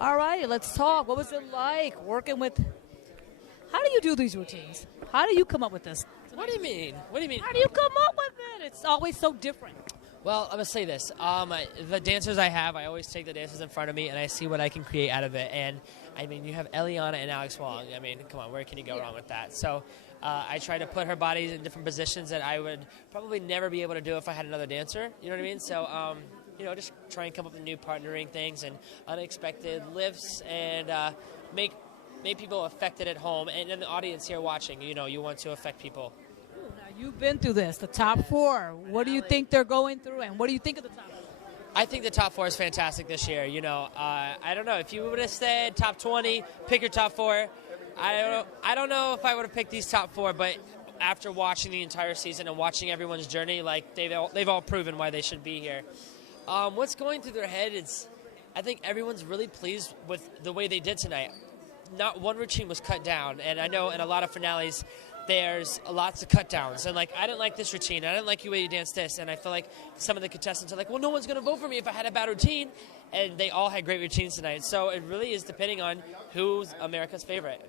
All right, let's talk. What was it like working with? How do you do these routines? How do you come up with this? What do you mean? What do you mean? How do you come up with it? It's always so different. Well, I'm going to say this. The dancers I have, I always take the dancers in front of me, and I see what I can create out of it. And, I mean, you have Eliana and Alex Wong. I mean, come on, where can you go wrong with that? So I try to put her bodies in different positions that I would probably never be able to do if I had another dancer. You know what I mean? So, just try and come up with new partnering things and unexpected lifts and make people affected at home. And in the audience here watching, you want to affect people. Now, you've been through this, the top four. What do you think they're going through, and what do you think of the top four? I think the top four is fantastic this year. I don't know. If you would have said top 20, pick your top four. I don't know if I would have picked these top four, but after watching the entire season and watching everyone's journey, like they've all proven why they should be here. What's going through their head is I think everyone's really pleased with the way they did tonight. Not one routine was cut down, and I know in a lot of finales there's lots of cut downs, and like I didn't like this routine, I didn't like the way you danced this, and I feel like some of the contestants are like, well, no one's going to vote for me if I had a bad routine, and they all had great routines tonight. So it really is depending on who's America's favorite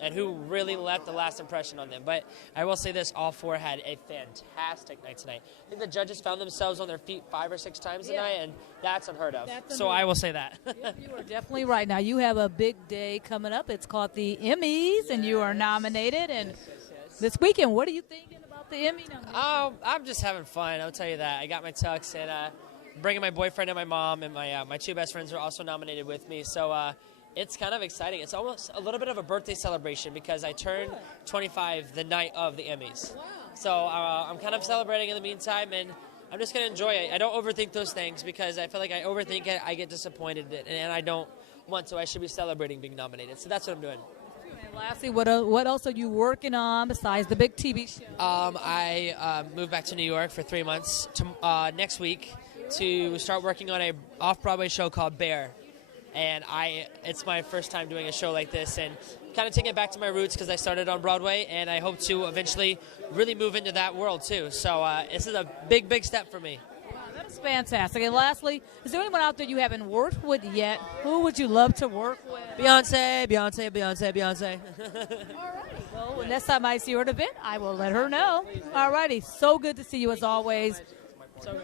and who really left the last impression on them. But I will say this, all four had a fantastic night tonight. I think the judges found themselves on their feet 5 or 6 times tonight, and that's unheard of. So I will say that. Yep, you are definitely right. Now, you have a big day coming up. It's called the Emmys, and you are nominated. And this weekend, what are you thinking about the Emmy nomination? Oh, I'm just having fun, I'll tell you that. I got my tux, and bringing my boyfriend and my mom, and my 2 best friends are also nominated with me. So it's kind of exciting. It's almost a little bit of a birthday celebration because I turned 25 the night of the Emmys. Wow. So I'm kind of celebrating in the meantime, and I'm just going to enjoy it. I don't overthink those things because I feel like I overthink it, I get disappointed, and I don't want to. I should be celebrating being nominated. So that's what I'm doing. And lastly, what else are you working on besides the big TV show? I moved back to New York for 3 months next week to start working on a off-Broadway show called Bear. And it's my first time doing a show like this, and kind of taking it back to my roots because I started on Broadway, and I hope to eventually really move into that world too. So this is a big, big step for me. Wow, that is fantastic. And lastly, is there anyone out there you haven't worked with yet? Who would you love to work with? Beyonce. All righty. Well, next time I see her at an event, I will let her know. All righty. So good to see you as always. So good.